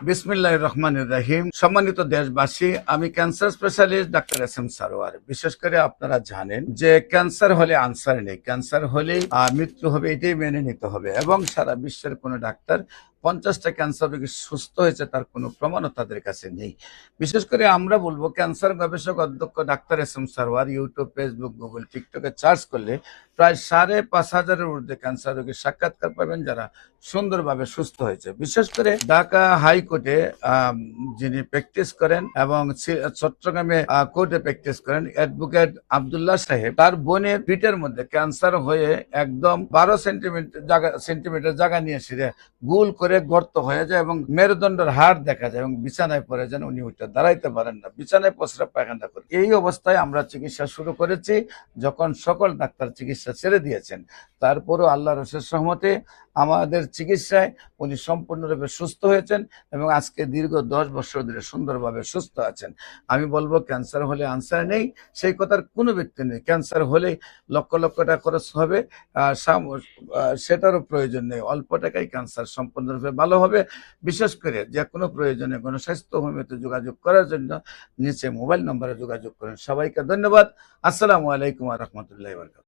বিসমিল্লাহির রহমানির রহিম। সম্মানিত দেশবাসী, আমি cancer specialist doctor S M Sarwar. বিশেষ করে আপনারা জানেন যে ক্যান্সার হলে আনসার নেই, ক্যান্সার হলেই মৃত্যু হবে, এটাই মেনে নিতে হবে। এবং সারা বিশ্বের কোনো ডাক্তার 50টা ক্যান্সার রোগী সুস্থ হয়েছে তার কোনো প্রমাণও তাদের কাছে নেই। বিশেষ করে আমরা বলবো, ক্যান্সার গবেষক অধ্যক্ষ doctor S M Sarwar YouTube, Facebook, Google, টিকটকে সার্চ করলে প্রায় 5,500-এর ঊর্ধ্বে ক্যান্সার রোগীর সাক্ষাৎকার পাবেন যারা সুন্দরভাবে সুস্থ হয়েছে। বিশেষ করে ঢাকা হাইকোর্টে যিনি প্র্যাকটিস করেন এবং চট্টগ্রামে কোর্টে প্র্যাকটিস করেন অ্যাডভোকেট আব্দুল্লাহ সাহেব, তার বোনের পিঠের মধ্যে ক্যান্সার হয়ে একদম 12 সেন্টিমিটার জায়গা নিয়ে সেরে গুল করে গর্ত হয়ে যায় এবং মেরুদণ্ডের হাড় দেখা যায় এবং বিছানায় পড়ে যান। উনি উঠে দাঁড়াইতে পারেন না, বিছানায় প্রস্রাব পায়খানা করেন। এই অবস্থায় আমরা চিকিৎসা শুরু করেছি, যখন সকল ডাক্তার চিকিৎসা ছেড়ে দিয়েছেন। তারপরও আল্লাহর অশেষ রহমতে আমাদের চিকিৎসায় উনি সম্পূর্ণরূপে সুস্থ হয়েছেন এবং আজকে দীর্ঘ 10 বছর ধরে সুন্দরভাবে সুস্থ আছেন। আমি বলবো, ক্যান্সার হলে আনসার নেই, সেই কথার কোনো ব্যক্তি নেই। ক্যান্সার হলে লক্ষ লক্ষ টাকা খরচ হবে, সেটারও প্রয়োজন নেই। অল্প টাকায় ক্যান্সার সম্পূর্ণরূপে ভালো হবে। বিশেষ করে যে কোনো প্রয়োজনে গণস্বাস্থ্য হোমিওতে যোগাযোগ করার জন্য নিচে মোবাইল নম্বরে যোগাযোগ করেন। সবাইকে ধন্যবাদ। আসসালামু আলাইকুম ওয়া রাহমাতুল্লাহি ওয়া বারাকাতুহু।